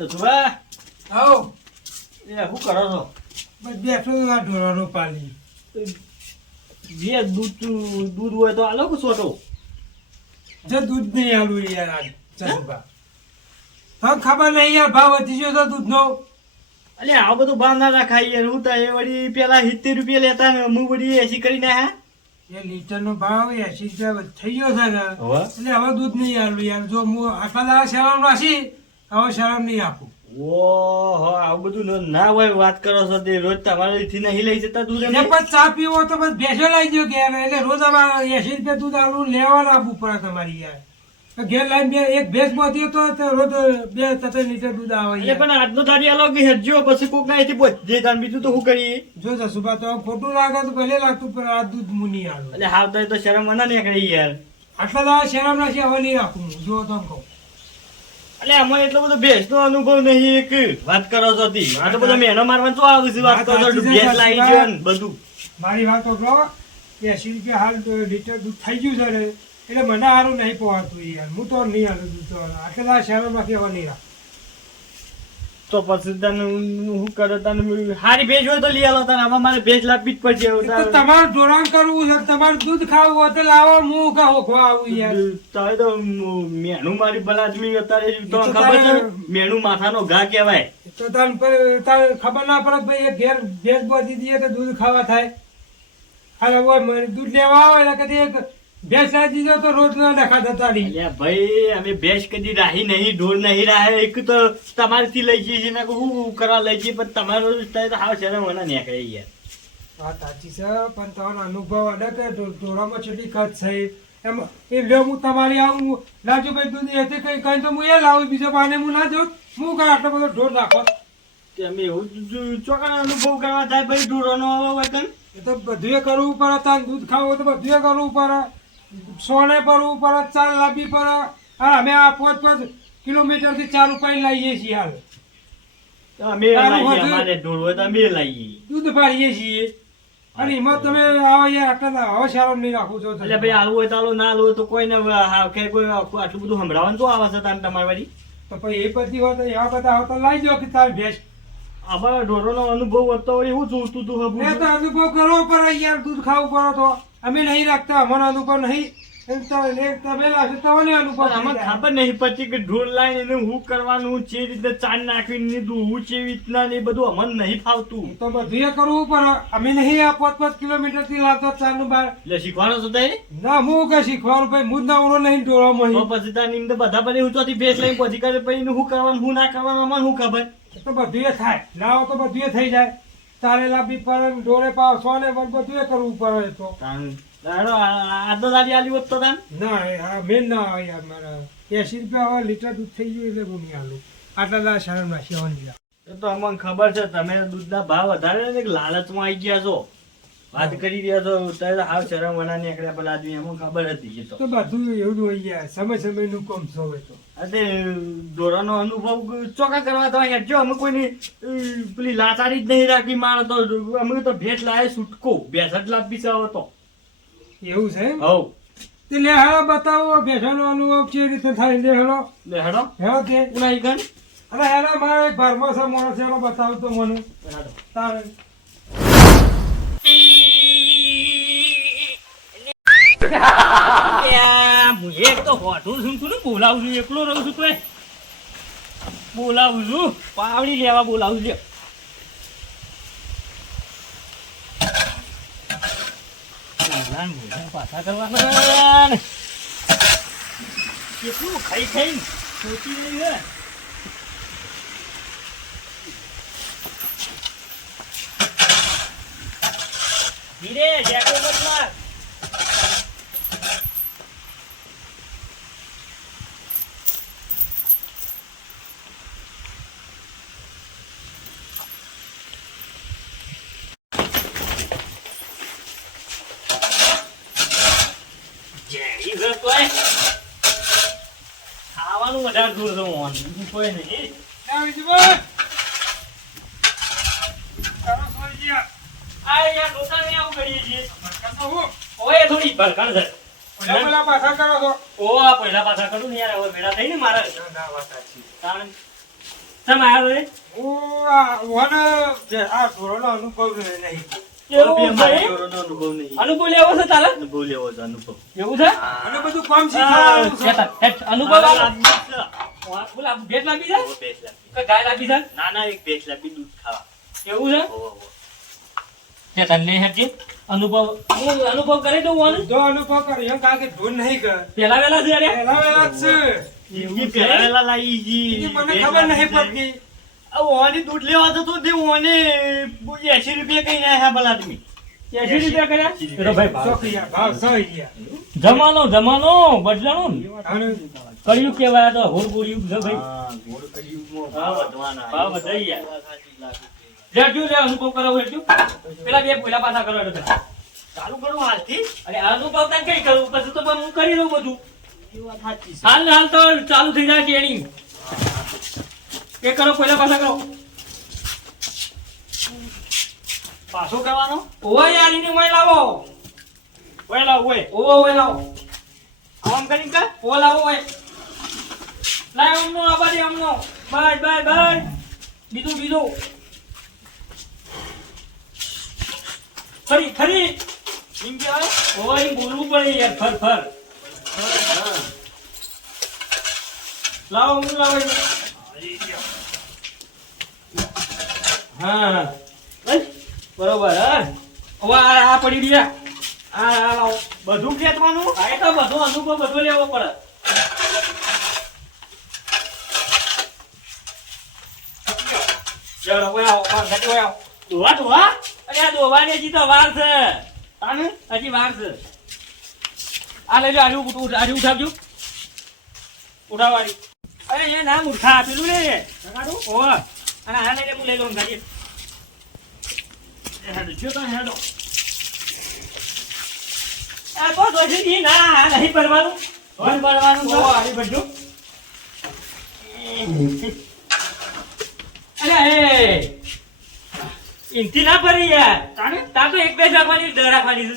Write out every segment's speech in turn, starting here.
દસુભા આવો એ શું કરો છો? બસ બેઠો આ ઢોરાનો પાલી જે દૂધ હોય તો આલો કે છોટો જે દૂધ નહીં આલું યાર આજ ચતુભા હા ખબર નહીં યાર ભાવ વધી ગયો તો દૂધનો અલે આ બધું ભાવ ના રાખાય યાર. હું તો એ વળી પેલા 70 રૂપિયા લેતા ને હું વળી 80 કરી નાખ્યા. એ લીટરનો ભાવ 80 રૂપિયા થઈ ગયો છે ને હવે એટલે હવે દૂધ નહીં આલું યાર. જો હું આટલા દાડા શરમ રાખી હવે શરમ નહીં આપું. ઓહો આવું બધું ના હોય વાત કરો છો તે રોજ તમારેથી નહીં લઈ જતા દૂધ એટલે પછી ચા પીવો તો બસ ભેંસો લઈ ગયો કે એટલે રોજ અમારે 80 રૂપિયા દૂધ આલું લેવાનું આપવું પડે તમારી યાર. ઘેર લાઈને એક ભેંસ માંથી તો રોજ 2-3 લીટર દૂધ આવે એટલે યાર. પણ આજનો તારી આલો કે હેડજો પછી કોક ના એથી પહોંચજે તાન બીજું તો શું કરીએ? જો જસુભા તો ખોટું લાગે તો ભલે લાગતું પણ આ દૂધ હું નહીં આલું. એટલે હાવતા તો શરમ મને નીકળે યાર. આટલા દાડા શરમ રાખી હવે નહીં રાખું હું. જો તો કહું એટલે આમાં એટલો બધો ભેંસ નો અનુભવ નહીં એક વાત કરો છો તી. આ તો બધો મેનો મારવાનું શું આવે છે વાત કરો છો? ભેંસ લાવી ગયો ને બધું. મારી વાત તો કહો 80 રૂપિયા હાલ લીટર દૂધ થઈ ગયું છે ને એટલે મને સારું નહીં પહોંચતું યાર. હું તો નહીં હાલું દૂધ તો આટલા દાડા શરમ રાખી હવે નહીં રાખું. તો પછી તને હું કરે તને હારી ભેંસ હોય તો લઈ આલો તને. આમાં મારે ભેંસ લાવવી જ પડશે. એ તો તમારે ધોરણ કરવું છે તમારે દૂધ ખાવું હોય તો લાવો હું કહો આવું યાર. તારે તો મેણું મારી બલાદમી અત્યારે તો ખબર છે મેણું માથાનો ઘા કહેવાય. તો તને ખબર ના પડે કે ભાઈ એક ઘેર ભેંસ બોધી દઈએ તો દૂધ ખાવા થાય. અરે ઓય દૂધ લેવા આવે એટલે કદી એક ભેંસ લાવી દીધો તો રોજ ના દેખા થતા નહીં. અલ્યા ભાઈ અમે ભેંસ કદી રાહી નહીં ઢોર નહીં રાહે. એક તો તમારથી લઈ જઈએ છીએ ને હું કરવા લઈ જઈએ પણ તમારો થાય તો હાવ શરમ મને નીકળે યાર. વાત સાચી છે પણ તમારો અનુભવ અડે કે ઢોરામાં છેલ્લી કચ્છ છે એમ એ લ્યો હું તમારી આવું લાવજો ભાઈ દૂધ એથી કઈ કઈ તો હું એ લાવું બીજો બાને હું ના જોઉં હું કઈ આટલો બધો ઢોર રાખો. કે અમે એવું ચોક્કસ અનુભવ કરવા થાય ભાઈ ઢોરોનો હોય કન. એ તો બધું કરવું પડે તાન દૂધ ખાવું હોય તો બધું કરવું પડે. સોને પડવું પડે ચાલ લાવવી પડે. હા અમે આ 5 કિલોમીટરથી 4 રૂપિયા લઈએ છીએ હાલ અમે લાવીએ અમારે ઢોર હોય તો અમે લાવીએ દૂધ પાડીએ છીએ. અને એમાં તમે આવો યાર આટલા હવે શરમ નહીં રાખું છો. એટલે ભાઈ આલવું હોય તો આલો ના આલવું હોય તો કોઈ ને કે કોઈ આટલું બધું સંભળાવવાનું શું આવે છે તાન તમારી વાળી? તો પછી એ બધી હોય તો એવા બધા હોય તો લાવી દો કે તારી ભેંસ. અમારા ઢોરોનો અનુભવ હતો એવું જોતું તું મેં તો અનુભવ કરવો પડે યાર. દૂધ ખાવું પડે તો અમે નહીં રાખતા અમારો અનુભવ નહીં. એમ તો તમે લાવશો તો મને અનુભવ આમાં ખબર નહીં પછી કે ઢોર લાઈને એને હું કરવાનું છે રીતે ચાંદ નાખીને દૂધ છે રીતના ને એ બધું અમને નહીં ફાવતું. તો બધું કરવું પડે. અમે નહીં આ 5 કિલોમીટર થી લાવતા ચારનું બાર. એટલે શીખવાનો છો તે? ના હું કઈ શીખવાનું ભાઈ હું જ ના ઉડો નહીં ઢોળવામાં. તો પછી તાની અંદર બધા પછી હું ચોથી ભેંસ લઈને પછી કરે પછી એનું શું કરવાનું શું ના કરવાનું અમને શું ખબર? તો બધું થાય લાવો તો બધું થઈ જાય. તારે લાવવી પડે ઢોળે પાવ સોને બધું કરવું પડે. તો આ તો તારી આલી હોત તો તાન ના આ મેન ના આવે યાર. મારા 80 રૂપિયા હવે લીટર દૂધ થઈ ગયું એટલે હું નહીં આલું. આટલા દાડા શરમ રાખી હવે નહીં. એ તો અમને ખબર છે તમે દૂધના ભાવ વધારે ને લાલચમાં આવી ગયા છો વાત કરી રહ્યા છો ત્યારે હાવ શરમ વના નીકળ્યા પેલા આદમી અમને ખબર હતી. એ તો બધું એવું હોય યાર. સમય નું કામ છે હવે તો. અરે ઢોરાનો અનુભવ ચોકા કરવા તો હેડજો. અમે કોઈની પેલી લાચારી જ નહીં રાખી. મારે તો અમે તો ભેંસ લાવે છૂટકો ભેંસ જ લાવવી છે હવે તો. એવું છે એમ? હવ તે લે હાલો બતાવો ભેંસોનો અનુભવ કેવી રીતે થાય. લે હાલો લે હેડો હેલો કે ઉનાઈ ગન અરે હેલો મારે એક ભારમાં છે માણસ એનો બતાવ તો મને તારે એક તો હોઠું છું તું બોલાવું છું એકલો રહું છું તો બોલાવું છું પાવડી લેવા બોલાવું છું. પાછા કરવા કેટલું ખાઈ ખાઈ સોચી રહી છે. ધીરે જેકો મત માર. ખાવાનું વધારે દૂર કોઈ નહીં. થોડી ભરખણ છે. પાછા કરો છો. ઓ આ પહેલા પાછા કરું ને યાર હવે ભેડા થઈ ને મારા કારણ શેમ આયો રે? હું આ ઢોરોનો અનુભવ નહીં. એવું મારે છે? ઢોરોનો અનુભવ નહીં. અનુભવ લેવો છે તારે? અનુભવ લેવો છે, અનુભવ. એવું છે? અને બધું કામ શીખવાડવાનું છે. શેઠ, હેઠ, અનુભવ મારે આવો. લાંબી છે. બોલ, આ ભેટ લાગી છે? ઓ, ભેંસ લાંબી. કે ગાય લાગી છે? ના ના, એક ભેંસ લાંબી દૂધ ખાવા. એવું છે? ઓહો, ઓહો. શેઠ, તને હેઠજી અનુભવ હું અનુભવ કરી દઉં આને? બધો અનુભવ કર્યો એમ કારણ કે ઢોર નહીં કર પેલા વેલા છે અરે? પહેલા વેલા જ છે. ઈ પહેલા વહેલા લાવી ઈ. ઈ મને ભેંસ ખબર લાંબી નહીં છે. પડતી. આ ઓની દૂધ લેવા જતો તે ઓને 80 રૂપિયા કઈ ના હે ભલા આદમી. 80 રૂપિયા કર્યા? 80 પેલો ભાઈ ભાવ. ચોકીયા ભાવ સહી ગયા. જમાનો બદલાનો ને. અને કળિયુગ કહેવાય તો હોળ યુગ છે ભાઈ. હા, ગોળ કળિયુગમાં ભાવ વધવાના. ભાવ વધાઈ ગયા. લેજો લે અનુભવ કરાવો હેઠું. પેલા બે પહેલા પાછા કરો એટલે પેલા. ચાલુ કરું હાલથી. અરે અનુભવ તને કઈ કરું પછી તો હું કરી દઉં બધું. એ વાત સાચી છે. હાલ ને હાલ તો ચાલુ થઈ જાય ટ્રેનિંગ. એ કરો પહેલા પાછા કરો. પાછો કરવાનો? ઓય યાર એની ઓય લાવો. ઓય લાવ, ઓય. ઓય લાવો. આમ કરીને કર. ઓ લાવો ઓય. લાય અમનો આબારી અમનો. બાય. બીજું. ફરી. એમ કહેવાય? ઓય એમ બોલવું પડે યાર ફર. લાવો હું લાવો એમ. હા. બરોબર હા. હવે આ પડી રહ્યા. આ લાવો. બધું ખેંચવાનું? આ એ તો બધો અનુભવ બધો લેવો પડે. ચાલો ઓય આવો માર ઘટી ઓય આવો. ધોવા? અરે આ દોવાની હજી તો વાર છે. તાને? હજી વાર છે. આ લઈ લો આરી ઉઠાવજો. ઉઠાવવાની. અરે એ ના મૂર્ખા પેલું લે. લગાડું? ઓહ. અને આ લઈને હું લઈ લઉં ગાડી. હેડો, જો તો હેડો. આ તો દોશી જી ના આ નહીં ભરવાનું. ધોન ભરવાનું છે. ઓહ આરી ભરજો. અરે એ ઇનથી ના ભરી યાર. તાને? તાર તો એક બે જ રાખવાની દર રાખવાની છે.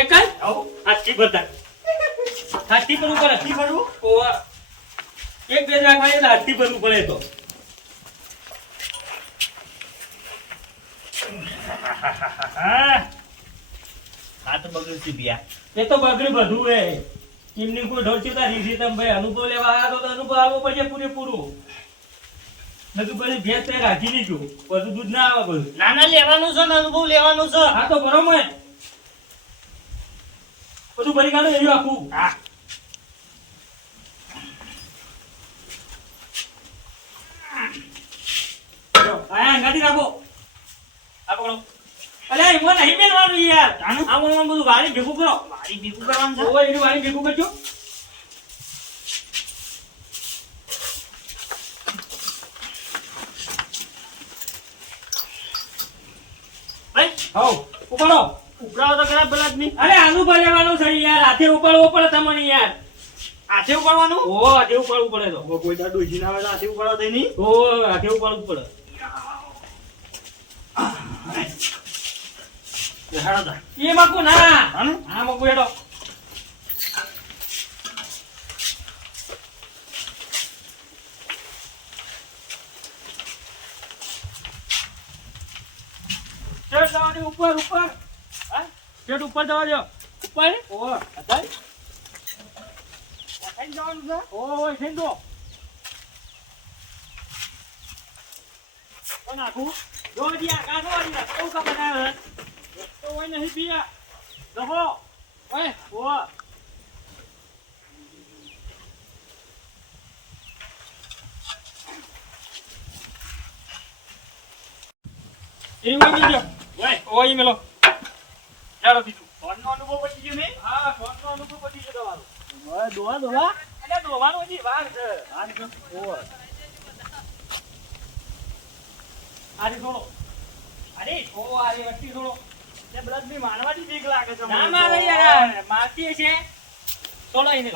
એક જ? આવો. હાથથી બધા. હાથથી ભરવું પડે. ઈ ભરવું? ઓહ. એક બે જ રાખવાની એટલે હાથથી ભરવું પડે તો. આ તો બગડ્યું છે ભૈયા. એ તો બગડ્યું બધું હે. એમની કોઈ ઢોર ચિંતા રીસી તમે ભાઈ અનુભવ લેવા આવ્યા તો અનુભવ આવવો પડશે પૂરેપૂરું. બધું પછી ભેંસ તે રાખી દીધું. બધું દૂધ ના આવે બધું. નાના લેવાનું છે ને અનુભવ લેવાનો છે. હા તો બરોબર. બધું ભરી કાઢો એનું આખું. હા. આયા અંગાથી રાખો. આ પકડો. અલ્યા એમાં નહીં મેલવાનું યાર. તાનું? આમાં બધું વાળી ભેગું કરો. મારી ભેગું કરવાનું છે. ઓય એનું વાળી ભેગું કરજો. ભાઈ, હઉ ઉપાડો. ઉપરાવો તો ખરા પેલા આદમી. અરે આનું ભરેવાનું છે યાર. હાથે ઉપાડવો પડે તમને યાર. હાથે ઉપાડવાનું? ઓ હાથે ઉપાડવું પડે તો. કોઈ દાડો ડોશી ના આવે તો હાથે ઉપાડવા દે નહીં. ઓ હાથે ઉપાડવું પડે. હેડો તા. એ મકુ ના. હાને? હા મકુ હેડો. ચડ જવાની ઉપર. હા? ચડ ઉપર જવા દો. ઉપર? ઓ અત્યારે? કઈ જવાનું છે? ઓ સેંદો. તો નાખું. જો દિયા કાઢો દિયા. કેવું કા બનાવે? તો હોય નહીં દિયા. દહો. ઓય ઓ. એ હોય બીજો. ઓય, ઓય મેલો. ચાલો બીજું. ફોનનો અનુભવ પછી ગયો નહીં? હા ફોનનો અનુભવ પતી ગયો તમારો. ઓય, દોવા. એટલે દોવાનું હજી વાર છે. ઓય. આરી થોડો. અરે, ઓ આરી વચ્ચે થોડો. તે બ્લડની મારવાથી બીક લાગે છે ના મને મારે તો. યાર મારતી છે. થોડો એને.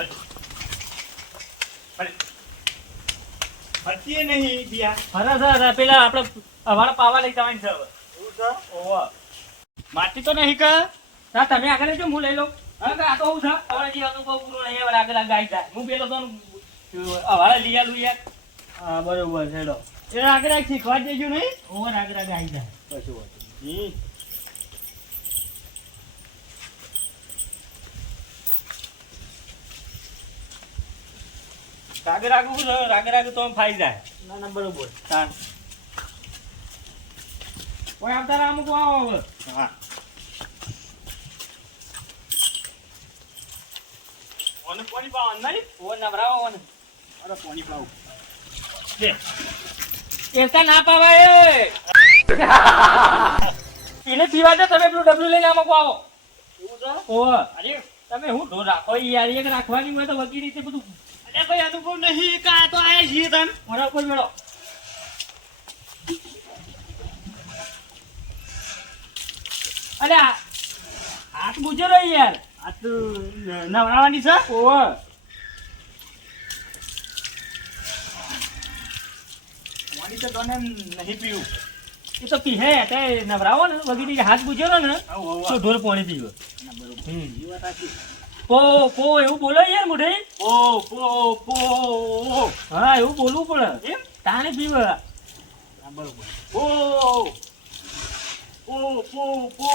ફરતીએ નહીં ભૈયા. હરા પેલા આપણે વાળા પાવા લઈ જવાની છે હવે. એવું છે? ઓવા. માટી તો નહીં કે? તા તમે આગળ જો હું લઈ લઉં. હવે આ તો હું છે. હવે જે અનુભવ પૂરો નહીં હવે આગળ ગાઈ જાય. હું પેલો તો હવાળા લઈ આલું યાર. હા બરોબર હેડો એ રાગ રાગ શીખવા દેજો નહીં ઓવર આગળ આગળ આવી જાય કશું વાંધો નહીં. રાગે રાગું શું છે? રાગે રાગે તો આમ ફાઈ જાય ના ના બરોબર તાણ કોઈ આવતા રામ કો આવો હવે હા ઓને પાણી પાવાનું નહીં ઓ નવરાવો મને અરે પાણી પાવું એસા ના પાવાય એને પીવા દે તમે પેલું ડબલું લઈને આમાં કો આવો એવું છે ઓ અરે તમે હું ઢોર રાખો યાર એક રાખવાની હોય તો વગી રીતે બધું અરે ભાઈ અનુભવ નહીં કા તો આયા છીએ તન મોડા પર મેળો અરે હાથ બુજો રહી યાર આ તો નવરાવાની છે ઓ પાણી તો તને નહીં પીવું એ તો પીહે તે નવરાવો ને વગી રીતે હાથ બુજો ને તો ઢોર પાણી પીવે ના બરોબર હમ એ વાત સાચી પો એવું બોલો યાર મોઢે ઓ પો પો હા એવું બોલવું પડે એમ તાણે પીવે ના બરોબર ઓ પો પો પો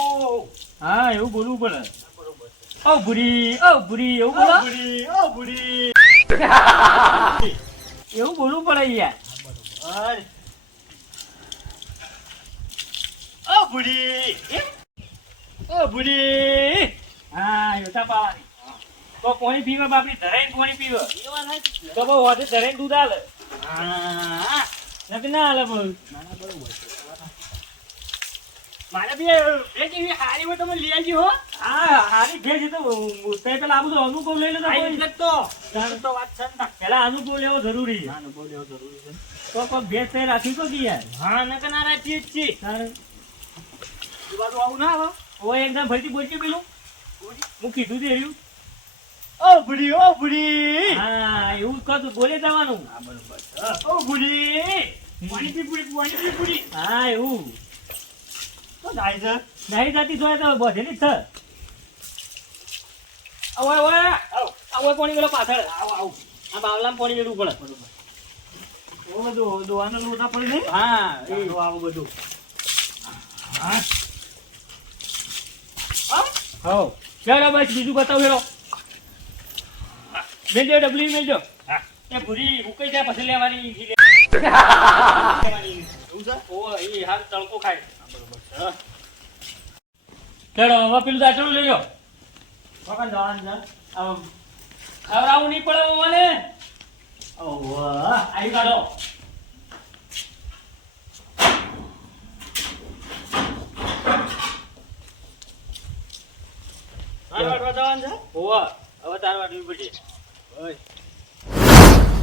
હા એવું બોલવું પડે બરોબર ઓ ભૂરી એવું બોલો ઓ બુડી એવું બોલવું પડે યાર બરોબર ઓ બુડી એમ ઓ બુડી હા યોતા પાવાની તો પાણી પીવે બાપડી ધરાઈને પાણી પીવે એ વાત સાચી તો બહુ વધે ધરાઈને દૂધ આલે હા નથી ના આલે બહુ ના ના બરોબર છે મારે બી એ જેવી હારી હોય તમે લઈ આવજો હો હા હારી ભેજ તો તે પેલા આ બધું અનુભવ લઈ લેતો આ એટલે તો તો વાત છે ને પેલા અનુભવ લેવો જરૂરી છે ના ના બોલ્યો જરૂરી છે તો કોઈ ભેજ તે રાખી તો કી યાર હા નકર ના રાખીએ જ છીએ તારે એ બાજુ આવું ના આવે ઓ એકદમ ફરીથી બોલજો પેલું હું કીધું તે રહ્યું ઓ બુડી હા એવું કતું બોલે જવાનું હા બરોબર ઓ બુડી પાણી પી પૂરી હા એવું તો જાય છે નહીં જતી જોય તો બધેલી જ છે ઓય ઓય ઓય પાણી ગયેલો પાછળ આવું આ બાવલામાં પાણી વેડવું પડે બરોબર ઓ બધું દોવાનો લોટા પડી નહીં હા એ આવું બધું હા હો ચાલો બસ બીજું બતાવ હેરો મેલજો ડબલી મેલજો હા એ ભૂરી ઉકઈ જાય પછી લેવાની એવું છે ઓ એ હાલ તડકો ખાય બરોબર છે ચાલો હવે પેલું દાચડું લેજો વખત જવાનું છે આમ ખવડાવવું નહીં પડે મને ઓહ આવી કાઢો હા વાટવા જવાનું છે ઓવા હવે તાર વાટવી પડશે ઓય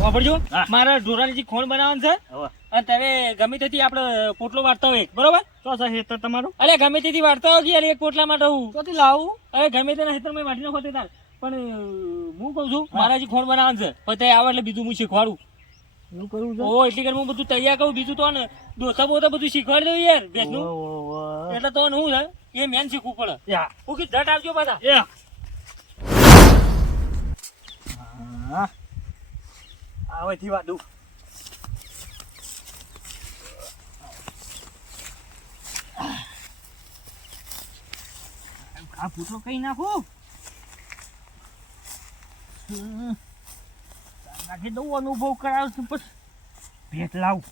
વાપરજો હા. મારે ઢોરાની જે ખોણ બનાવવાનું છે હવે અને તમે ગમે તેથી આપણે પોટલો વાળતા હોય બરોબર તો છે હેતર તમારું અરે ગમે તેથી વાળતા હોય કે યાર એક પોટલા માટે હું તો લાવું અરે ગમે તેના હેતરમાં વાટી નાખો તે તાર પણ હું કહું છું મારા જે ખોણ બનાવવાનું છે પણ તે આવે એટલે બીજું હું શીખવાડું એવું કરવું છે ઓ એટલી કરી હું બધું તૈયાર કરું બીજું તો ને ડોસા બોસા બધું શીખવાડી દઉં યાર ભેંસનું એટલે તો હું છે એ મેન શીખવું પડે યા હું કે જટ આવજો પાછા યા હા આવેથી વાડું આ પૂછો કઈ નાખું નાખી દઉં અનુભવ કરાવું છું પછી ભેટ લાવું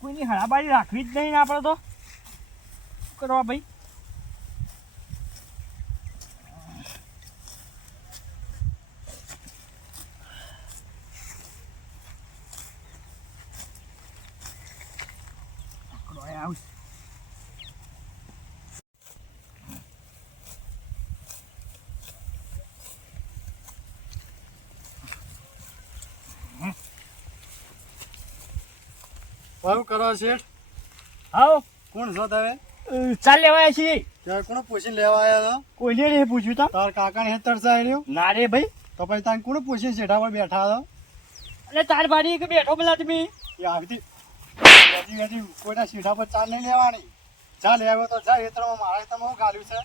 કોઈની હળાબારી રાખવી જ નહીં ને આપણે તો શું કરવા ભાઈ આવશે શું કરો શેઠ? આવો કોણ છો તમે? ચાલ લેવાયા છીએ ત્યાં કોને પૂછીને લેવા આવ્યા હતા? કોઈને નહીં પૂછ્યું તા તાર કાકાને હેતર ચાલ્યો ના રે ભાઈ તો પછી તાને કોને પૂછીને શેઠા પર બેઠા હતા? એટલે તાર બારી કે બેઠો પેલા તમે એ આવી હજી કોઈના શેઠા પર ચાલ નહીં લેવાની. જા લેવા તો જા હેતરમાં મારે તમે શું ગાલ્યું છે?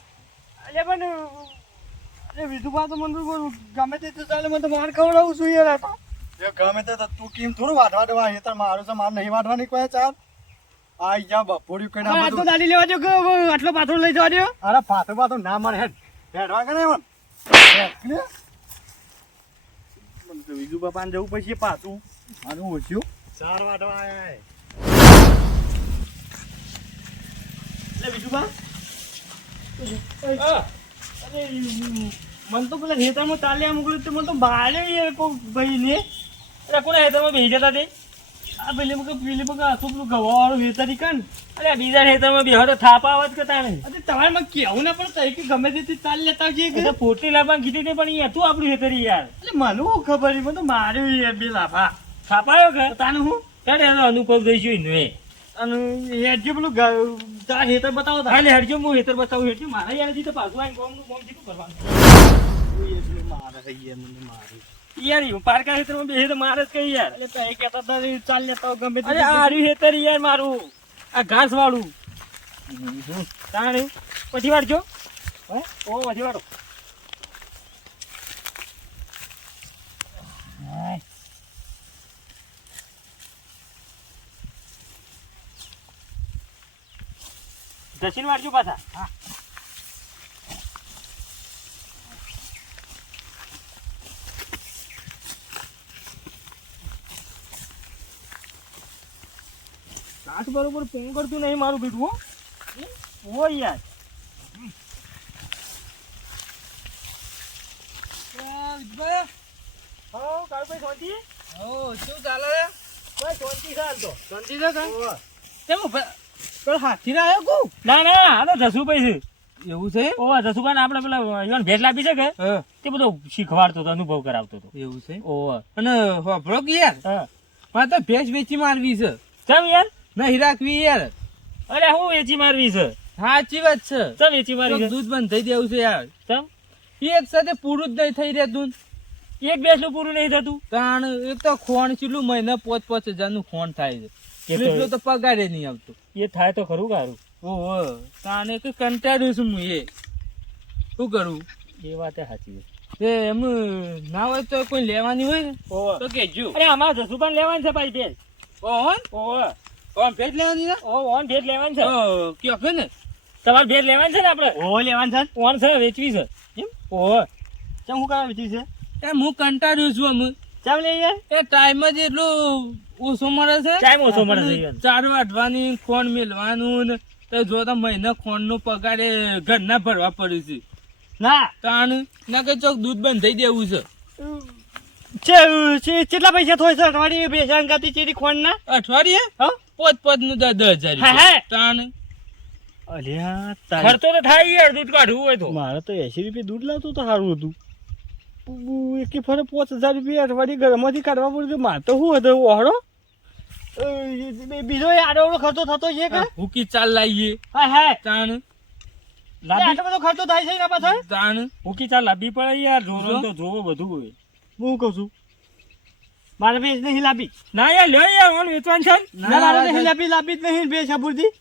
એટલે પણ અરે વિધુભા તો મને ગમે તે તો ચાલે મને તો માર ખવડાવું છું યાર આ તો જે ગમે તે તો તું કેમ થોડું વાટવા દેવા હેતર મારું છે મારે નહીં વાટવાની કોઈ ચાર આઈ જા બપોરી કઈ ના આ તો બધું દાડી લેવા જો કે આટલો પાથરો લઈ જવા દો. અરે પાથો ના મારે હેડવા કે નહીં મન મને તો બીજું બાપાને જવું પછી પાછું મારું ઓછું ચાર વાટવા આયા એટલે બીજું બા અરે મન તો પેલા હેતરમાં ચાલ્યા મોકલ્યું તો મને તો બારે કોઈ ભાઈ ને અરે કોના હેતરમાં બેસી જતા તે આ પેલી આખું પેલું ગવાવાળું હેતર કન અરે બીજા હેતરમાં બેહો તો થાપા આવત કે તાણે અરે તમારે મને કેવું ને પણ તઈ કે ગમે તે ચાલ લેતા જઈએ કે પોટલી લાવવાનું કીધી હતી પણ અહીંયા હતું આપણું હેતર યાર એટલે મને શું ખબર મને તો માર્યું યાર બે લાફા થાપાયો કે તાને હું ત્યારે એનો અનુભવ દઈશું એનો અને હેડજો પેલું તાર હેતર બતાવો હાલે હેડજો હું હેતર બતાવું હેડજો મારા યાર તો પાછું આવીને ગોમનું ગોમ જીતું કરવાનું યાર પારકા હેતરમાં બે હેતર મારે જ કઈ યાર એટલે તો એ કહેતા હતા ચાલ લેતા ગમે અરે આર્યું હેતર યાર મારું આ ઘાસ વાળું તાણે પછી વાળજો હે ઓ પછી વાળો દક્ષિણ વાળજો પાછા હા કાચ બરોબર પેન કરતું નહીં મારું બેટું હો યાર એવું છે ઓવા જસુભાઈ આપડે પેલા ઈવન ભેટ લાપી છે કે તે બધો શીખવાડતો હતો અનુભવ કરાવતો હતો એવું છે ઓવા અને હોભળો કે યાર હા મારે તો ભેંસ વેચી મારવી છે ચમ યાર નહીં રાખવી યાર અરે હું વેચી મારવી છે સાચી વાત છે ચમ વેચી મારી છે દૂધ બંધ થઈ દેવું છે યાર ચમ એક સાથે પૂરું જ નહીં થઈ રહેતું એક બેસનું પૂરું નહીં થતું કારણ એક તો ખોણ કેટલું મહિને 5,000 નું ખોણ થાય છે એટલો તો પગારે નહીં આવતો એ થાય તો ખરું કારું ઓહો તાને કે કંટાળ્યું છું હું એ શું કરું એ વાત સાચી તે એમ ના હોય તો કોઈ લેવાની હોય ને ઓવા તો કેજો અરે અમારા જસુભાઈ લેવાની છે ભાઈ બેન ઓહન ઓવા ઓન ભેટ લેવાની ને ઓન ભેટ લેવાની છે કયો કે ને તમારે ભેટ લેવાની છે ને આપણે ઓ લેવાની છે ઓન છે વેચવી છે એમ ઓ ચમ હું કામ વેચવી છે એ હું કંટાળ્યું છું અમે ચમ લે યાર એ ટાઈમ જ એટલો ઓછો મળે છે ટાઈમ ઓછો મળે છે યાર ચાર વાટવાની ખોણ મેલવાનું ને તો જો તો મહિના ખોણ નો પગારે ઘરના ભરવા પડ્યું છે ના તાણ ના કે ચોક દૂધ બંધ થઈ દેવું છે કેટલા પૈસા થોય છે અઠવાડિયે બેસાણ ગાતી ચેરી ખોણ ના અઠવાડિયે હા 5,000 નું 10,000 હે હે તાણ અલ્યા ખર્ચો તો થાય યાર દૂધ કાઢવું હોય તો મારે તો 80 રૂપિયા દૂધ લાવતો તો સારું હતું એક ફરે 5,000 રૂપિયા અઠવાડિયે ઘરમાંથી કાઢવા પડ્યું મારે તો શું હતું ઓહળો બીજો આડો ખર્ચો થતો છે કે હુકી ચાલ લાવીએ હા હે તાણ લાભી એટલો બધો ખર્ચો થાય છે એના પાછળ તાણ હુકી ચાલ લાભી પડે યાર જોરો તો જોવો બધું હોય હું કહું છું મારે બેસ નહીં લાભી ના યાર લ્યો યાર ઓન વેચવાનું છે ના મારે નહીં લાભી જ નહીં બેસ અબુરજી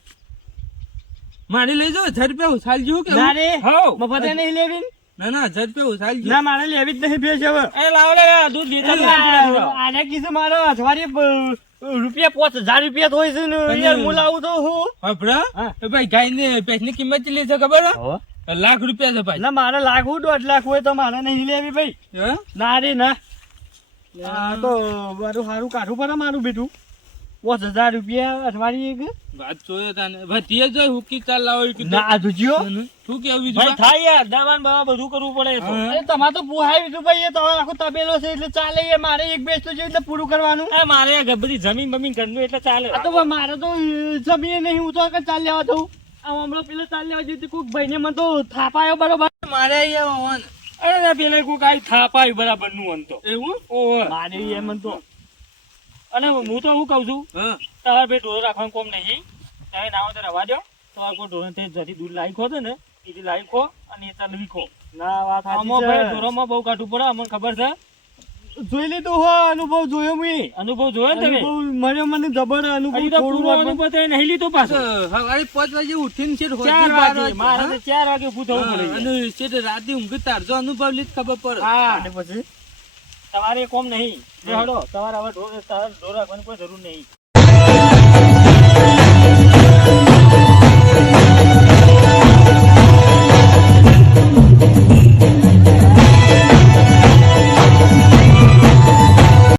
મારે લઈ જાવ 1,000 રૂપિયા ઉછાલજો કે ના રે હો મફતે નહીં લેવી ના 1,000 રૂપિયા ઉછાલજો ના મારે લેવી જ નહીં બેસ હવે એ લાવો લે દૂધ લેતા આને કીધું મારે અઠવાડિયે રૂપિયા 5,000 રૂપિયા તો હોય છે ને યાર હું લાવું તો હું હબરા એ ભાઈ ગાય ને પૈસની કિંમત કેટલી છે ખબર હે લાખ રૂપિયા છે ભાઈ ના મારે લાખ 1.5 લાખ હોય તો મારે નહીં લેવી ભાઈ ના રે ના આ તો મારું સારું કાઢવું પડે મારું બેટું 5,000 રૂપિયા અઠવાડિયે વાત જોયો તાને ભતીએ જો હુકી ચાલ લાવો ના જોજો શું કેવું ભાઈ થાય યાર દવાન બવા બધું કરવું પડે તો અરે તમારે તો પુહાઈ દીધું ભાઈ એ તો આખો તબેલો છે એટલે ચાલે યાર મારે એક બેસ તો છે એટલે પૂરું કરવાનું એ મારે બધી જમીન બમીન કરનું એટલે ચાલે આ તો મારે તો જમીન નહીં હું તો ચાલ લેવા દઉં આ હમણાં પેલા ચાલ લેવા જતી કોઈક ભાઈને મને તો થાપાયો બરોબર મારે અહીંયા અરે પેલા કોઈક આવી થાપાયું બરાબર નું મન તો એવું ઓહો મારે એમ મન તો અને હું તો શું કહું છું તમારે ભાઈ ઢોર રાખવાનું કોમ નહીં તમે ના હોય તો રવા દો તમારે કોઈ ઢોર જતી દૂધ લાવી ખો ને એથી લાવી ખો અને એ ચાલ વીખો ના વાત ભાઈ ઢોરોમાં બહુ કાઢવું પડે અમને ખબર છે જોઈ લીધું હો અનુભવ જોયો મેં અનુભવ જોયો ને તમે મને જબર અનુભવ થોડું અનુભવ તો નહીં લીધો પાછો સવારે 5 વાગે ઉઠીને છે 4 વાગે મારે 4 વાગે ઉભું થવું પડે અને છે રાતે ઊંઘ તારજો અનુભવ લીધ ખબર પડે હા અને પછી તમારે એ કોમ નહીં. લે હળો, તમારે હવે ઢોર રાખવાની કોઈ જરૂર નહીં.